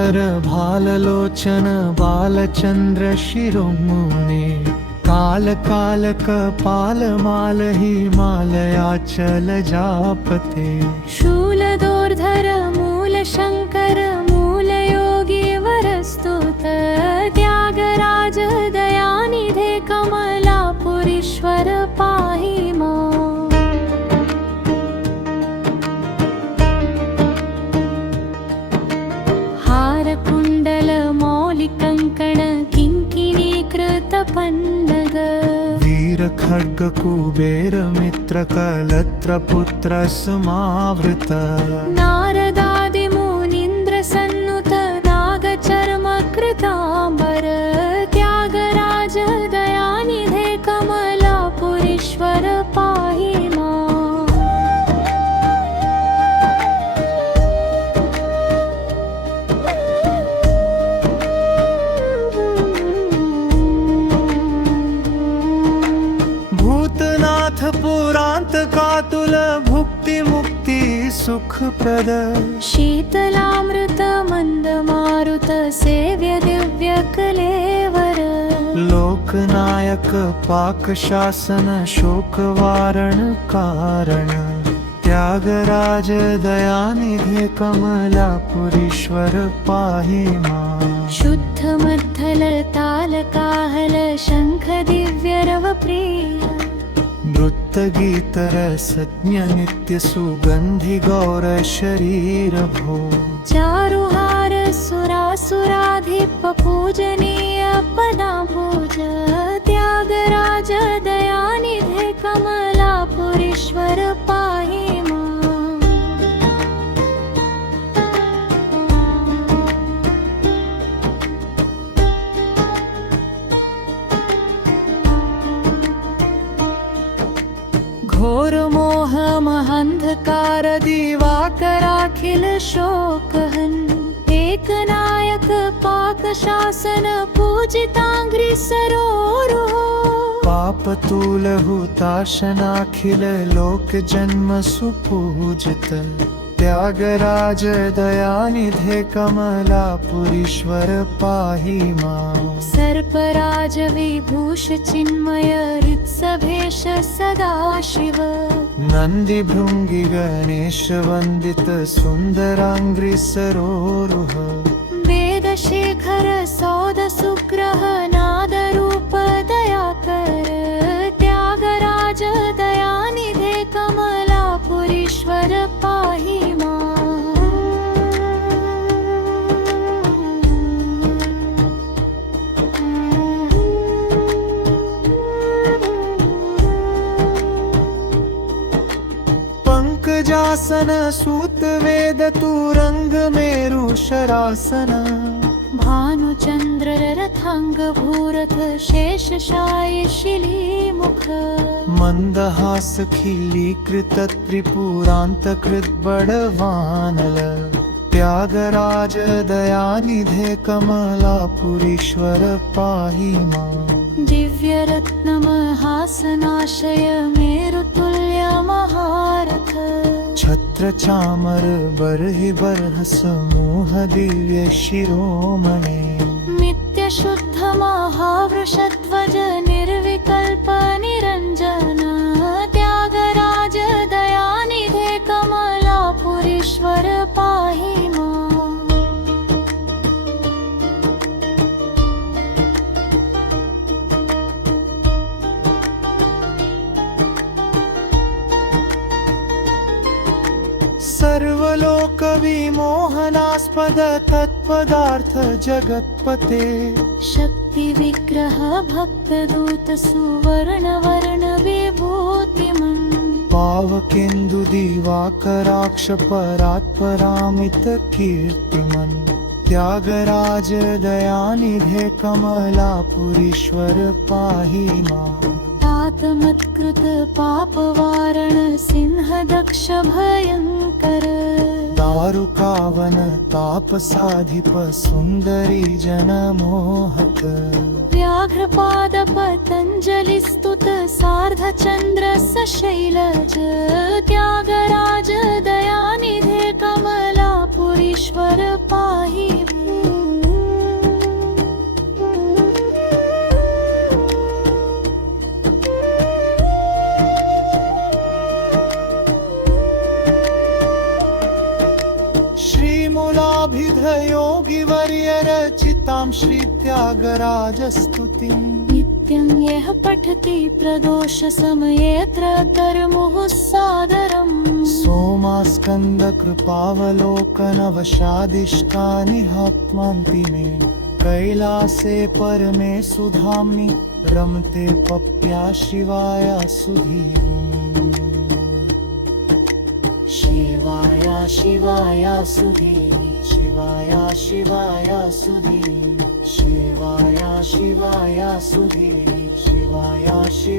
शीतलोद्धर भाललोचन बालचंद्र शिरोमुने कालकालक पालमाल हिमालयाचल जापते शूलदोर्धर मूलशङ्कर मूलयोगी वरस्तुत त्यागराज दयानिधे कमलापुरीश्वर पाहि माम्। हारकुण्डल मौलिकङ्कण किङ्किणीकृत पन्नग वीर खड्ग कुबेर मित्र कलत्र पुत्र समावृत नारदादि मुनीन्द्र सन्नुत नागचर्म कृताम्बर त्यागराज दयानिधे कमलापुरीश्वर पाहि माम्। भूतनाथ पुरांत कातुल भुक्ति मुक्ति सुखप्रद शीतलामृत मंद मारुत सेव्य दिव्य कलेवर लोकनायक पाक शासन शोक वारण कारण त्यागराज दयानिधे कमलापुरीश्वर पाहि माम्। शुद्ध मद्धल ताल काहल शंख दिव्य रव प्रिय नृत्य गीत रसज्ञ नित्य सुगंधि गौर शरीर भो चारुहार सुरासुराधिप पूजनीय पदाम्बुज त्यागराज दयानिधे कमलापुरीश्वर पाहि माम्। घोर मोह महंधकार दिवाकराखिल शोकहन एकनायक पाक शासन पूजितांघ्रि सरोरुह पापतूल हुताशनाखिल लोक जन्म सुपूजित त्यागराज दयानिधे कमलापुरीश्वर पाहि माम्। सर्पराज विभूष चिन्मय हृत्सभेश सदाशिव नंदी भृंगी गणेश वंदित सुंदरांग्रि सरोरुह वेदशेखर सौद सुग्रह नाद रूप दयाकर त्यागराज दयानिधे कमलापुरीश्वर पाहि माम्। पंकजासन सूत वेद तुरंग मेरु शरासन भानुचंद्र रथांग भूरथ शेषशायी शिलीमुख मंदहास खिलीकृत त्रिपुरांतकृत बड़वानल त्यागराज दयानिधे कमलापुरीश्वर पाहि माम्। दिव्य रत्न महासनाशय मेरुतुल्य महारथ छत्र चामर बर्हि बर्ह समूह दिव्य शिरोमणे नित्य शुद्ध महावृषध्वज निर्विकल्प निरंजन त्यागराज दयानिधे कमलापुरीश्वर पाहि माम्। सर्वलोक विमोहनास्पद तत्पदार्थ जगत्पते शक्ति विग्रह भक्त दूत सुवर्ण वर्ण विभूतिमन् पावकेन्दु दिवाकराक्ष परात्परामित कीर्तिमन् त्यागराज दयानिधे कमलापुरीश्वर पाहि माम्। तातमत्कृत पापवारण सिंह दक्ष भयंकर दारुकावन तापसाधिप सुंदरी जनमोहक व्या व्याघ्रपाद पतञ्जलिस्तुत सार्धचन्द्र सशैलज त्यागराज दयानिधे कमलापुरीश्वर पाहि श्रीमूलाभिधयोगिवर्य रचितां श्री त्यागराजस्तुतिं नित्यं यः पठति प्रदोषसमयेऽत्र कर्मुः सादरम् सोमास्कन्दकृपावलोकनवशादिष्टानि हात्मान्ति मे कैलासे परमे सुधाम्नि रमते पप्या शिवाय सुधी शिवाय शिवाय सुधी शिवाय शिवाय सुधी शिवाय शिवाय सुधी शिवाय शिवाय